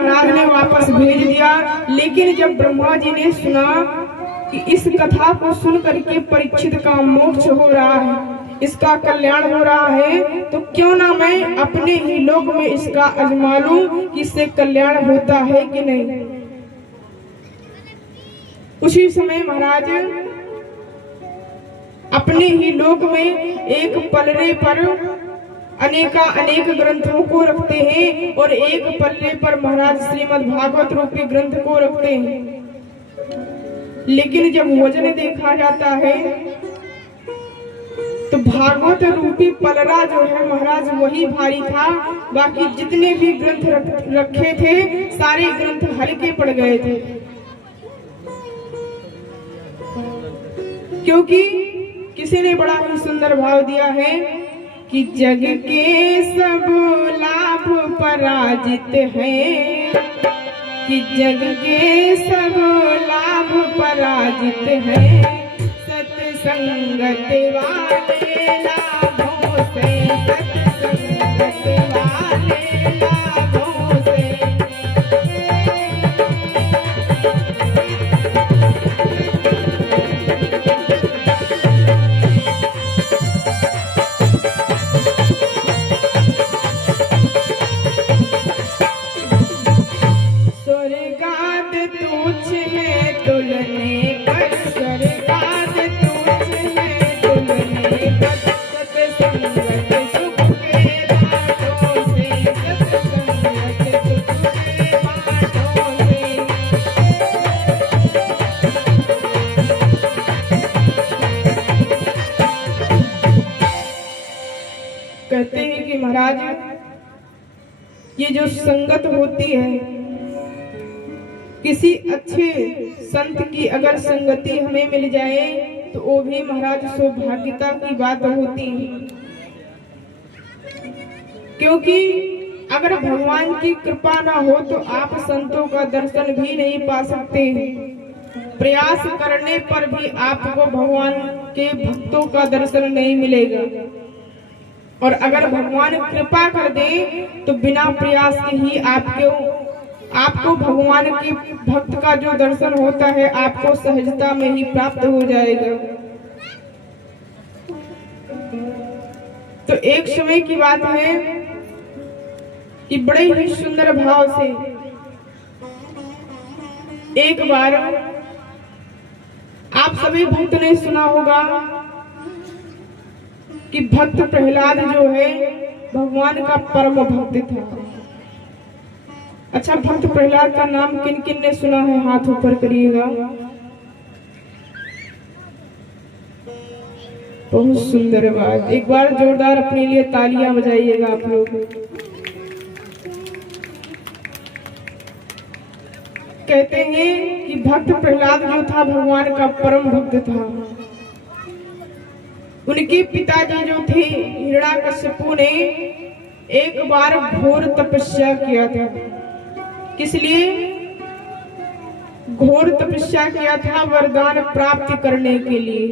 महाराज ने वापस भेज दिया। लेकिन जब ब्रह्मा जी ने सुना कि इस कथा को सुन करके परीक्षित का मोक्ष हो रहा है, इसका कल्याण हो रहा है, तो क्यों ना मैं अपने ही लोक में इसका आजमा लूं कि इससे कल्याण होता है कि नहीं। उसी समय महाराज अपने ही लोक में एक पलड़े पर अनेक ग्रंथों को रखते हैं और एक पल्ले पर महाराज श्रीमद् भागवत रूपी ग्रंथ को रखते हैं। लेकिन जब वजन देखा जाता है तो भागवत रूपी पलड़ा जो है महाराज वही भारी था, बाकी जितने भी ग्रंथ रखे थे सारे ग्रंथ हल्के पड़ गए थे। क्योंकि किसी ने बड़ा ही सुंदर भाव दिया है कि जग के सब लाभ पराजित हैं, कि जग के सब लाभ पराजित हैं, सत्संगत वाले लाभों से, सत्संगत वाले लाभों से। स्वर्गाद तुच्छ है तुलने पर, स्वर्गाद तुच्छ है तुलने पर, सत्संगत सुख के बाटों से, सत्संगत सुख के बाटों से। कहते हैं कि महाराज ये जो संगत होती है, किसी अच्छे संत की अगर संगति हमें मिल जाए तो वो भी महाराज सौभाग्यता की बात होती है। क्योंकि अगर भगवान की कृपा ना हो तो आप संतों का दर्शन भी नहीं पा सकते। प्रयास करने पर भी आपको भगवान के भक्तों का दर्शन नहीं मिलेगा। और अगर भगवान कृपा कर दे तो बिना प्रयास के ही आपको भगवान के भक्त का जो दर्शन होता है आपको सहजता में ही प्राप्त हो जाएगा। तो एक समय की बात है कि बड़े ही सुंदर भाव से एक बार आप सभी भक्त ने सुना होगा कि भक्त प्रहलाद जो है भगवान का परम भक्त था। अच्छा, भक्त प्रहलाद का नाम किन किन ने सुना है? हाथ ऊपर करिएगा। बहुत सुंदर बात, एक बार जोरदार अपने लिए तालियां बजाइएगा आप लोग। कहते हैं कि भक्त प्रहलाद जो था भगवान का परम भक्त था। उनके पिताजी जो थे हिरण्याकश्यपु ने एक बार घोर तपस्या किया था। किस लिए घोर तपस्या किया था? वरदान प्राप्त करने के लिए।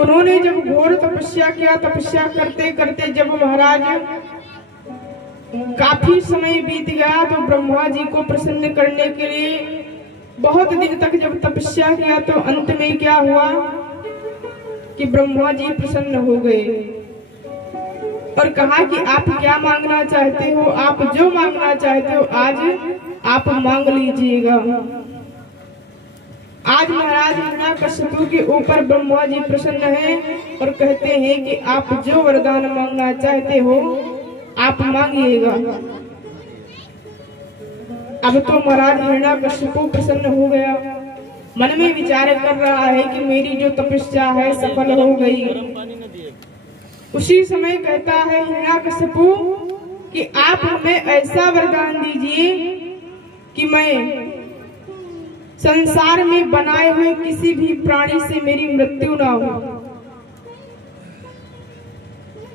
उन्होंने जब घोर तपस्या किया, तपस्या करते करते जब महाराज काफी समय बीत गया तो ब्रह्मा जी को प्रसन्न करने के लिए बहुत दिन तक जब तपस्या किया तो अंत में क्या हुआ कि ब्रह्मा जी प्रसन्न हो गए और कहा कि आप क्या मांगना चाहते हो? आप जो मांगना चाहते हो आज आप मांग लीजिएगा। आज महाराज हिरण्याकश्यपु के ऊपर ब्रह्मा जी प्रसन्न हैं और कहते हैं कि आप जो वरदान मांगना चाहते हो आप मांगिएगा। अब तो महाराज हिरण्याकश्यपु प्रसन्न हो गया, मन में विचार कर रहा है कि मेरी जो तपस्या है सफल हो गई। उसी समय कहता है हिरण्याकश्यपु कि आप हमें ऐसा वरदान दीजिए कि मैं संसार में बनाए हुए किसी भी प्राणी से मेरी मृत्यु ना हो।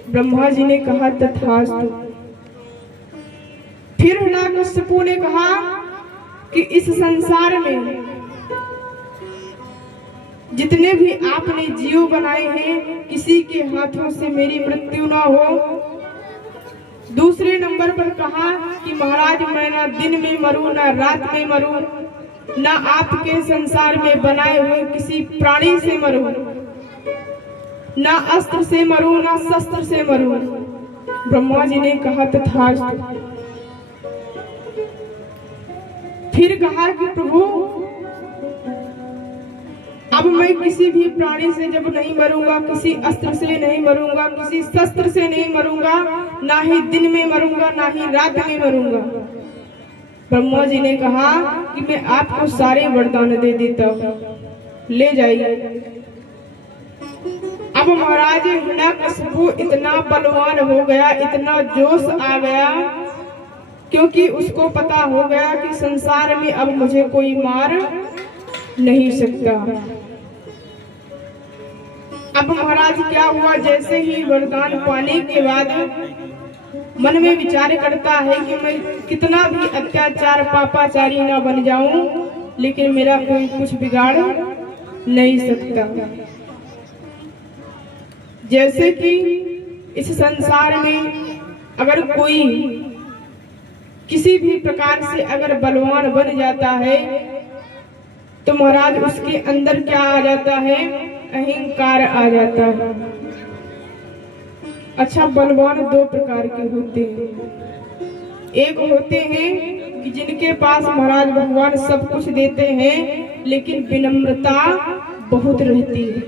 ब्रह्मा जी ने कहा तथास्तु। फिर हिरण्याकश्यपु ने कहा कि इस संसार में जितने भी आपने जीव बनाए हैं किसी के हाथों से मेरी मृत्यु ना हो। दूसरे नंबर पर कहा महाराज मैं ना दिन में मरूं ना रात में मरूं, ना आपके संसार में बनाए हुए किसी प्राणी से मरूं, ना अस्त्र से मरूं ना शस्त्र से मरूं। ब्रह्मा जी ने कहा तथास्तु। फिर कहा कि प्रभु अब मैं किसी भी प्राणी से जब नहीं मरूंगा, किसी अस्त्र से नहीं मरूंगा, किसी शस्त्र से नहीं मरूंगा, ना ही दिन में मरूंगा ना ही रात में मरूंगा। ब्रह्मा जी ने कहा कि मैं आपको सारे वरदान दे देता हूं, ले जाइए। अब महाराज हिरण्यकशिपु इतना बलवान हो गया, इतना जोश आ गया, क्योंकि उसको पता हो गया कि संसार में अब मुझे कोई मार नहीं सकता। अब महाराज क्या हुआ, जैसे ही वरदान पाने के बाद मन में विचार करता है कि मैं कितना भी अत्याचार पापाचारी ना बन जाऊं, लेकिन मेरा कोई कुछ बिगाड़ नहीं सकता। जैसे कि इस संसार में अगर कोई किसी भी प्रकार से अगर बलवान बन जाता है तो महाराज उसके अंदर क्या आ जाता है, अहंकार आ जाता है। अच्छा, बलवान दो प्रकार के होते हैं। एक होते हैं कि जिनके पास महाराज भगवान सब कुछ देते हैं लेकिन विनम्रता बहुत रहती है।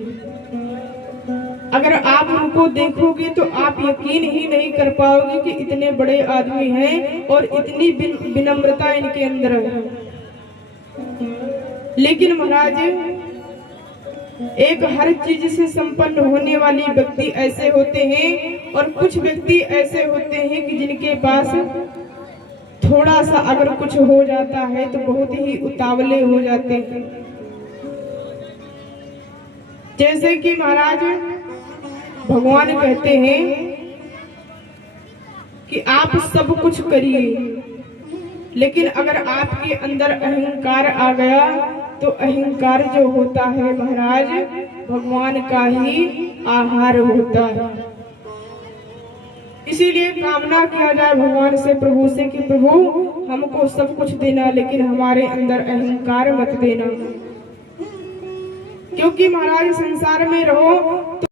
अगर आप उनको देखोगे तो आप यकीन ही नहीं कर पाओगे कि इतने बड़े आदमी हैं और इतनी विनम्रता इनके अंदर है। लेकिन महाराज एक हर चीज से संपन्न होने वाली व्यक्ति ऐसे होते हैं और कुछ व्यक्ति ऐसे होते हैं कि जिनके पास थोड़ा सा अगर कुछ हो जाता है तो बहुत ही उतावले हो जाते हैं। जैसे कि महाराज भगवान कहते हैं कि आप सब कुछ करिए, लेकिन अगर आपके अंदर अहंकार आ गया तो अहंकार जो होता है महाराज भगवान का ही आहार होता है। इसीलिए कामना किया जाए भगवान से, प्रभु से कि प्रभु हमको सब कुछ देना लेकिन हमारे अंदर अहंकार मत देना। क्योंकि महाराज संसार में रहो